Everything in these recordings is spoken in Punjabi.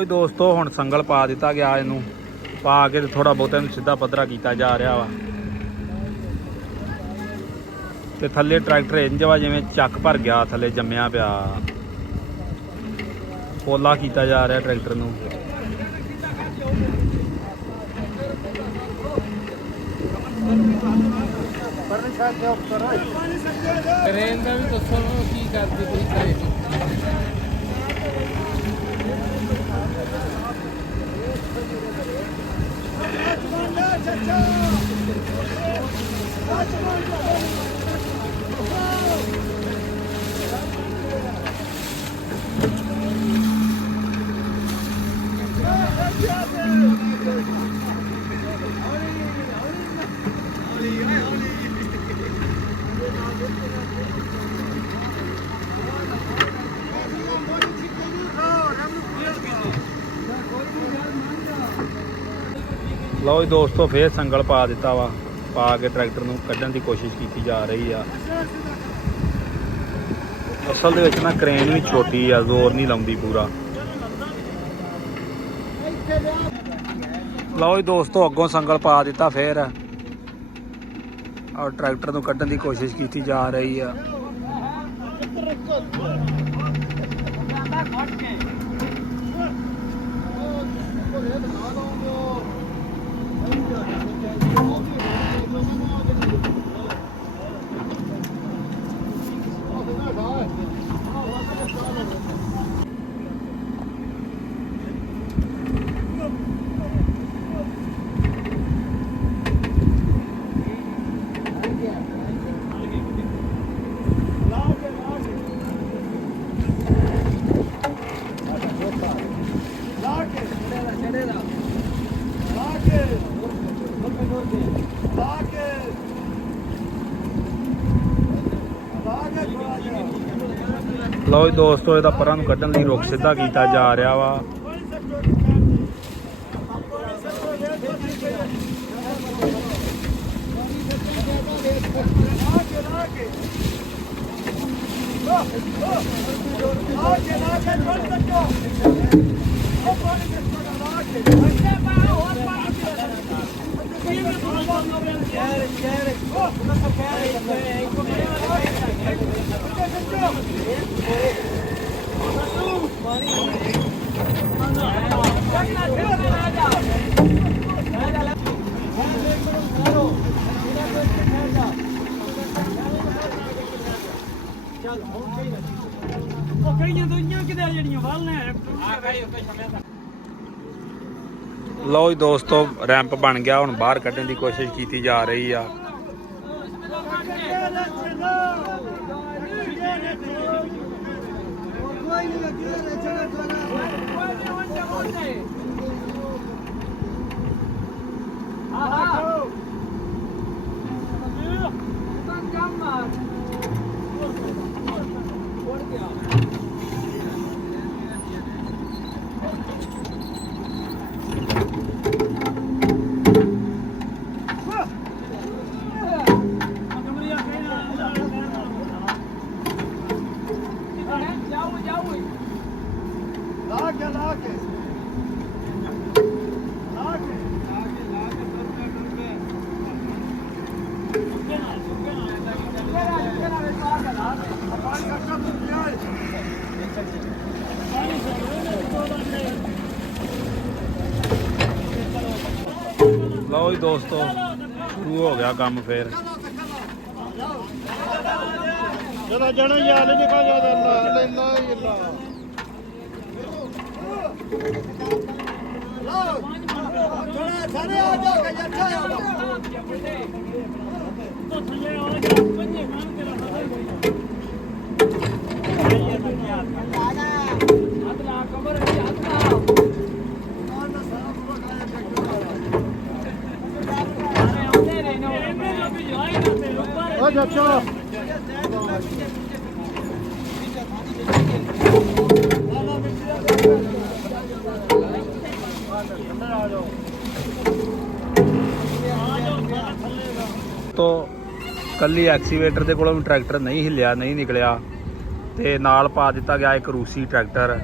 ਲਓ ਜੀ ਦੋਸਤੋ, ਹੁਣ ਸੰਗਲ ਪਾ ਦਿੱਤਾ ਗਿਆ। ਇਹਨੂੰ ਪਾ ਕੇ ਥੋੜਾ ਬਹੁਤਾ ਇਹਨੂੰ ਸਿੱਧਾ ਪੱਧਰਾ ਕੀਤਾ ਜਾ ਰਿਹਾ ਵਾ। ਤੇ ਥੱਲੇ ਟਰੈਕਟਰ ਇੰਜ ਵਾ ਜਿਵੇਂ ਚੱਕ ਭਰ ਗਿਆ, ਥੱਲੇ ਜੰਮਿਆ ਪਿਆ। ਪੋਲਾ ਕੀਤਾ ਜਾ ਰਿਹਾ ਟਰੈਕਟਰ ਨੂੰ। ਕਰੇਨ ਦਾ ਵੀ ਦੱਸੋ ਕੀ ਕਰਦੀ ਪਈ ਕਰੇਨ। ਲਓ ਜੀ ਦੋਸਤੋ, ਫੇਰ ਸੰਗਲ ਪਾ ਦਿੱਤਾ ਵਾ। ਪਾ ਕੇ ਟਰੈਕਟਰ ਨੂੰ ਕੱਢਣ ਦੀ ਕੋਸ਼ਿਸ਼ ਕੀਤੀ ਜਾ ਰਹੀ ਆ। ਅਸਲ ਦੇ ਵਿੱਚ ਨਾ ਕਰੇਨ ਵੀ ਛੋਟੀ ਆ, ਜ਼ੋਰ ਨਹੀਂ ਲਾਉਂਦੀ ਪੂਰਾ। ਲਓ ਜੀ ਦੋਸਤੋ, ਅੱਗੋਂ ਸੰਗਲ ਪਾ ਦਿੱਤਾ ਫੇਰ, ਔਰ ਟਰੈਕਟਰ ਨੂੰ ਕੱਢਣ ਦੀ ਕੋਸ਼ਿਸ਼ ਕੀਤੀ ਜਾ ਰਹੀ ਆ। ਲਓ ਜੀ ਦੋਸਤੋ, ਇਹਦਾ ਪਰਾਂ ਨੂੰ ਕੱਢਣ ਲਈ ਰੁੱਖ ਸਿੱਧਾ ਕੀਤਾ ਜਾ ਰਿਹਾ ਵਾ। ਲਓ ਜੀ ਦੋਸਤੋ, ਰੈਂਪ ਬਣ ਗਿਆ। ਹੁਣ ਬਾਹਰ ਕੱਢਣ ਦੀ ਕੋਸ਼ਿਸ਼ ਕੀਤੀ ਜਾ ਰਹੀ ਆ। ਲਓ ਜੀ ਦੋਸਤੋ, ਸ਼ੁਰੂ ਹੋ ਗਿਆ ਕੰਮ ਫੇਰ। ਜਣਾ ਜਣਾ ਯਾਰ ਨਿਕਲ ਜਾ ਲੈਣਾ ਹੀ ਲਾ ਥੋੜਾ ਸਾਰੇ ਆ ਜਾ ਕੇ ਜੱਟਾ ਆ ਤੋਂ ਥੱਲੇ ਆ ਜਾ ਪੰਜੇ ਕੰਮ ਤੇਰਾ ਹੱਥ ਲਾ ਕਮਰ ਹੱਥ ਲਾ ਆਹ ਨਾ ਸਾਰਾ ਪੂਰਾ ਖਾਇਆ ਸਾਰੇ ਆਉਂਦੇ ਰਹੇ ਨੇ ਇਹਨੇ ਜੋ ਵੀ ਜਾਈ ਨਾ ਤੇ ਉੱਪਰ ਆ ਜੱਟਾ ਤੋਂ ਕੱਲੀ ਐਕਸੀਵੇਟਰ ਦੇ ਕੋਲੋਂ ਵੀ ਟਰੈਕਟਰ ਨਹੀਂ ਹਿੱਲਿਆ, ਨਹੀਂ ਨਿਕਲਿਆ, ਤੇ ਨਾਲ ਪਾ ਦਿੱਤਾ ਗਿਆ ਇੱਕ ਰੂਸੀ ਟਰੈਕਟਰ।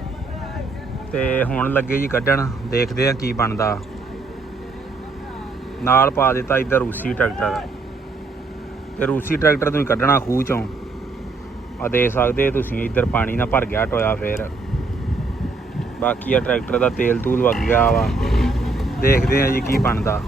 ਤੇ ਹੁਣ ਲੱਗੇ ਜੀ ਕੱਢਣ, ਦੇਖਦੇ ਆ ਕੀ ਬਣਦਾ। ਨਾਲ ਪਾ ਦਿੱਤਾ ਇੱਧਰ ਰੂਸੀ ਟਰੈਕਟਰ, ਤੇ ਰੂਸੀ ਟਰੈਕਟਰ ਨੂੰ ਹੀ ਕੱਢਣਾ ਖੂਹ ਚੋਂ। ਆ ਦੇਖ ਸਕਦੇ ਤੁਸੀਂ ਇੱਧਰ ਪਾਣੀ ਨਾਲ ਭਰ ਗਿਆ ਟੋਇਆ। ਫਿਰ ਬਾਕੀ ਆ ਟਰੈਕਟਰ ਦਾ ਤੇਲ ਤੂਲ ਵਗ ਗਿਆ ਵਾ, ਦੇਖਦੇ ਆ ਜੀ ਕੀ ਬਣਦਾ।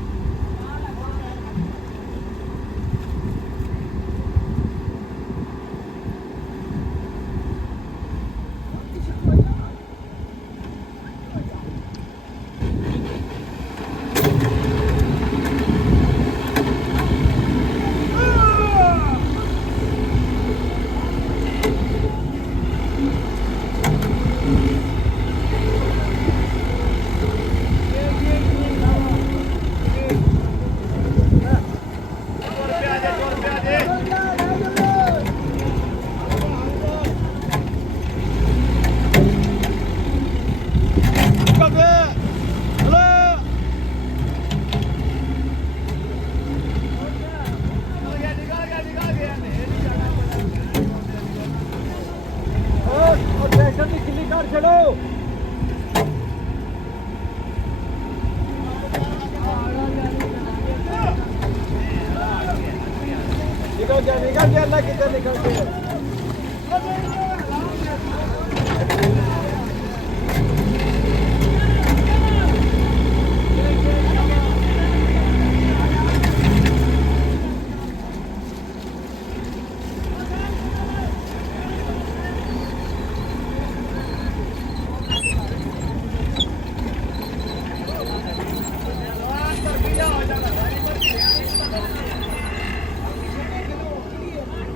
निकल गया अल्लाह किधर निकल गया।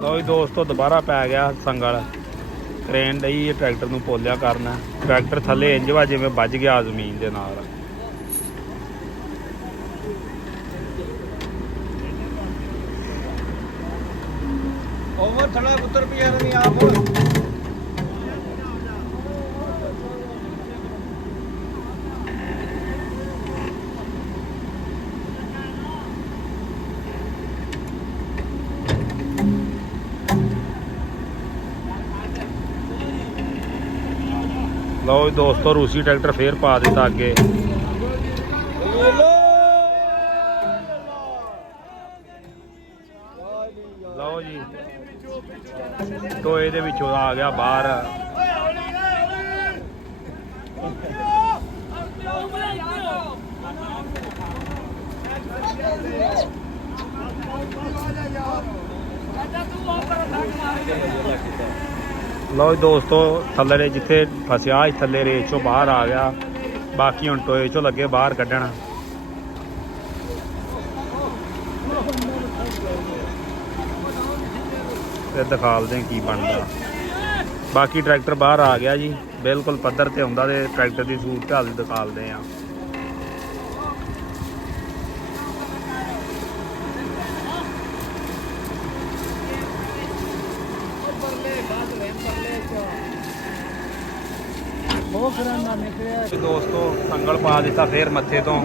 ਲਓ ਜੀ ਦੋਸਤੋ, ਦੁਬਾਰਾ ਪੈ ਗਿਆ ਸੰਗਲ। ਕ੍ਰੇਨ ਡਈ ਇਹ ਟਰੈਕਟਰ ਨੂੰ ਪੋਲਿਆ ਕਰਨਾ। ਟਰੈਕਟਰ ਥੱਲੇ ਇੰਜ ਵਾ ਜਿਵੇਂ ਵੱਜ ਗਿਆ ਜ਼ਮੀਨ ਦੇ ਨਾਲ। ओवर थोड़ा उत्तर भी यार नहीं आप ਲਓ ਜੀ ਦੋਸਤੋ, ਰੂਸੀ ਟਰੈਕਟਰ ਫੇਰ ਪਾ ਦਿੱਤਾ ਅੱਗੇ। ਲਓ ਜੀ, ਟੋਏ ਦੇ ਵਿੱਚੋਂ ਆ ਗਿਆ ਬਾਹਰ। ਲਓ ਜੀ ਦੋਸਤੋ, ਥੱਲੇ ਜਿੱਥੇ ਫਸਿਆ ਸੀ ਥੱਲੇ ਰੇਤ ਚੋਂ ਬਾਹਰ ਆ ਗਿਆ। ਬਾਕੀ ਹੁਣ ਟੋਏ ਚੋਂ ਲੱਗੇ ਬਾਹਰ ਕੱਢਣ। ਤੇ ਦਿਖਾਲਦੇ ਕੀ ਬਣਦਾ। ਬਾਕੀ ਟਰੈਕਟਰ ਬਾਹਰ ਆ ਗਿਆ ਜੀ, ਬਿਲਕੁਲ ਪੱਧਰ ਤੇ ਹੁੰਦਾ। ਤੇ ਟਰੈਕਟਰ ਦੀ ਸੂਰਤ ਹਾਲ ਦਿਖਾਲਦੇ ਆ। ਦੋਸਤੋ, ਸੰਗਲ ਪਾ ਦਿੱਤਾ ਫੇਰ ਮੱਥੇ ਤੋਂ।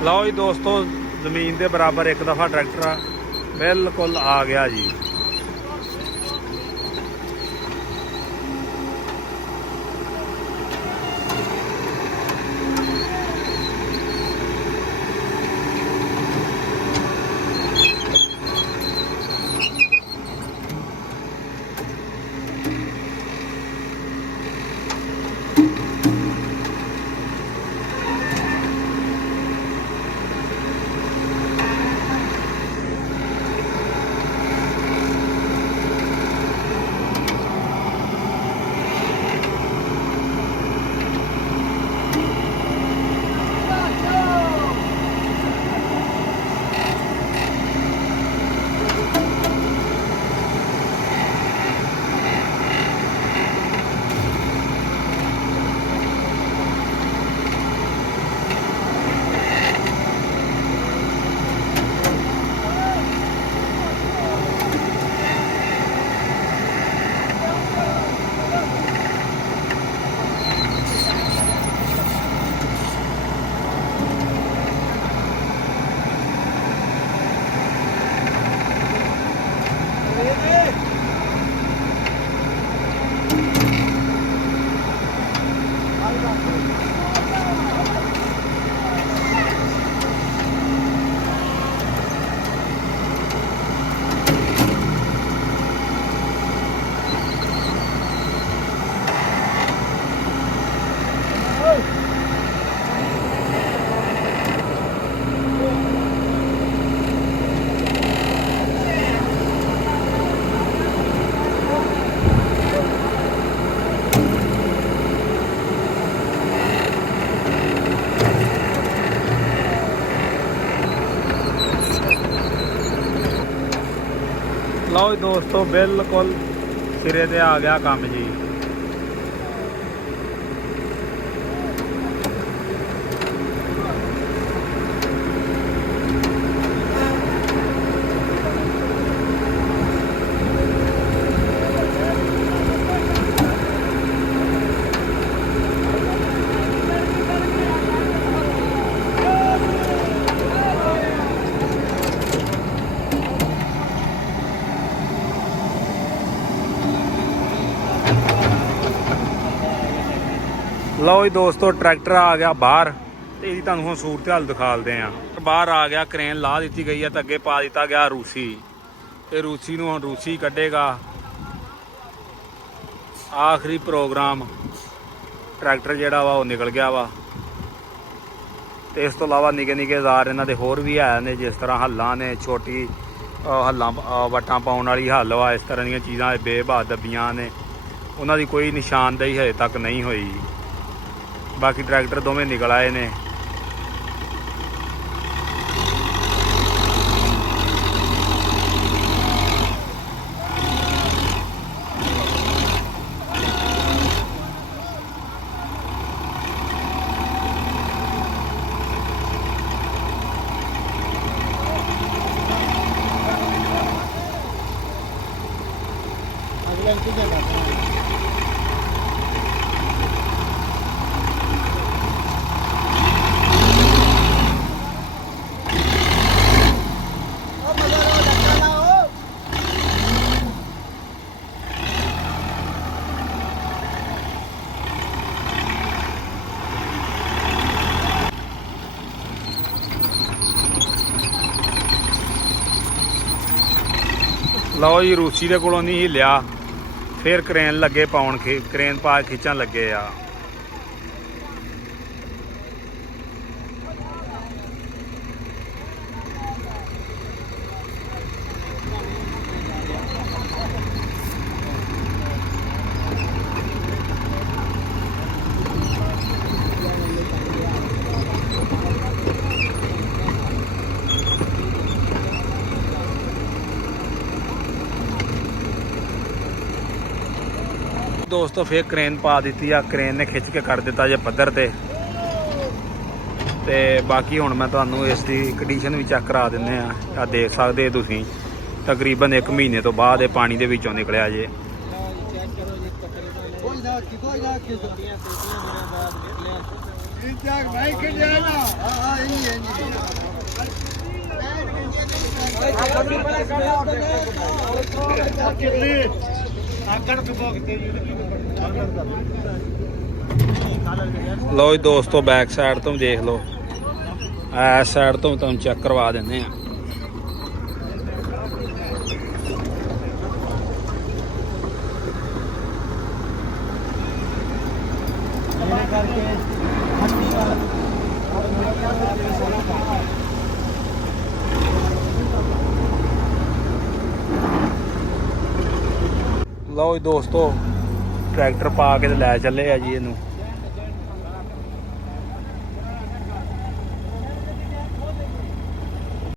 ਲਓ ਜੀ ਦੋਸਤੋ, ਜ਼ਮੀਨ ਦੇ ਬਰਾਬਰ ਇੱਕ ਦਫਾ ਟਰੈਕਟਰ ਬਿਲਕੁਲ ਆ ਗਿਆ ਜੀ। ਲਓ ਜੀ ਦੋਸਤੋ, ਬਿਲਕੁਲ ਸਿਰੇ ਤੇ ਆ ਗਿਆ ਕੰਮ ਜੀ। ਲਓ ਜੀ ਦੋਸਤੋ, ਟਰੈਕਟਰ ਆ ਗਿਆ ਬਾਹਰ ਤੇ ਇਹਦੀ ਤੁਹਾਨੂੰ ਹੁਣ ਸੂਰਤ ਹਾਲ ਦਿਖਾਲਦੇ ਆ। ਬਾਹਰ ਆ ਗਿਆ, ਕ੍ਰੇਨ ਲਾ ਦਿੱਤੀ ਗਈ ਹੈ ਤੇ ਅੱਗੇ ਪਾ ਦਿੱਤਾ ਗਿਆ ਰੂਸੀ। ਤੇ ਰੂਸੀ ਨੂੰ ਹੁਣ ਰੂਸੀ ਕੱਢੇਗਾ। ਆਖਰੀ ਪ੍ਰੋਗਰਾਮ ਟਰੈਕਟਰ ਜਿਹੜਾ ਵਾ ਉਹ ਨਿਕਲ ਗਿਆ ਵਾ। ਤੇ ਇਸ ਤੋਂ ਇਲਾਵਾ ਨਿੱਕੇ ਨਿੱਕੇ ਔਜ਼ਾਰ ਇਹਨਾਂ ਦੇ ਹੋਰ ਵੀ ਹੈ ਨੇ, ਜਿਸ ਤਰ੍ਹਾਂ ਹੱਲਾਂ ਨੇ, ਛੋਟੀ ਹੱਲਾਂ ਵੱਟਾਂ ਪਾਉਣ ਵਾਲੀ ਹੱਲ ਵਾ। ਇਸ ਤਰ੍ਹਾਂ ਦੀਆਂ ਚੀਜ਼ਾਂ ਬੇਭਾਅ ਦੱਬੀਆਂ ਨੇ, ਉਹਨਾਂ ਦੀ ਕੋਈ ਨਿਸ਼ਾਨਦੇਹੀ ਹਜੇ ਤੱਕ ਨਹੀਂ ਹੋਈ। ਬਾਕੀ ਟਰੈਕਟਰ ਦੋਵੇਂ ਨਿਕਲ ਆਏ ਨੇ। ਅਗਲੇ ਨੂੰ ਕਿਹਦੇ ਦਾ ਲਓ ਜੀ, ਰੂਸੀ ਦੇ ਕੋਲੋਂ ਨਹੀਂ ਹਿੱਲਿਆ, ਫਿਰ ਕ੍ਰੇਨ ਲੱਗੇ ਪਾਉਣ, ਕ੍ਰੇਨ ਪਾ ਖਿੱਚਣ ਲੱਗੇ ਆ। ਦੋਸਤੋ, ਫਿਰ ਕ੍ਰੇਨ ਪਾ ਦਿੱਤੀ ਆ। ਕ੍ਰੇਨ ਨੇ ਖਿੱਚ ਕੇ ਕਰ ਦਿੱਤਾ ਜੇ ਪੱਧਰ ਤੇ ਬਾਕੀ ਹੁਣ ਮੈਂ ਤੁਹਾਨੂੰ ਇਸ ਦੀ ਕੰਡੀਸ਼ਨ ਵੀ ਚੈੱਕ ਕਰਾ ਦਿੰਦੇ ਆ। ਆ ਦੇਖ ਸਕਦੇ ਤੁਸੀਂ, ਤਕਰੀਬਨ 1 ਮਹੀਨੇ ਤੋਂ ਬਾਅਦ ਇਹ ਪਾਣੀ ਦੇ ਵਿੱਚੋਂ ਨਿਕਲਿਆ ਜੇ। ਚੈੱਕ ਕਰੋ ਜੀ, ਤਕਰੀਬਨ ਕੋਈ ਜਾ ਕੇ ਛੋਟੀਆਂ ਛੋਟੀਆਂ ਦਿਨਾਂ ਬਾਅਦ ਨਿਕਲਿਆ। ਇਹ ਜਾ ਭਾਈ ਕਿ ਜਾਣਾ ਹਾਂ ਇਹ ਹੈ ਜੀ। ਕਿੰਨੀ ਆਕੜ ਕੇ ਬੋਗਤੇ ਜੀ। ਲਓ ਜੀ ਦੋਸਤੋ, ਬੈਕ ਸਾਈਡ ਤੋਂ ਦੇਖ ਲਓ, ਇਸ ਸਾਈਡ ਤੋਂ ਤੁਹਾਨੂੰ ਚੈੱਕ ਕਰਵਾ ਦਿੰਦੇ ਆ। ਲਓ ਜੀ ਦੋਸਤੋ, ਟਰੈਕਟਰ ਪਾ ਕੇ ਤੇ ਲੈ ਚੱਲੇ ਆ ਜੀ ਇਹਨੂੰ।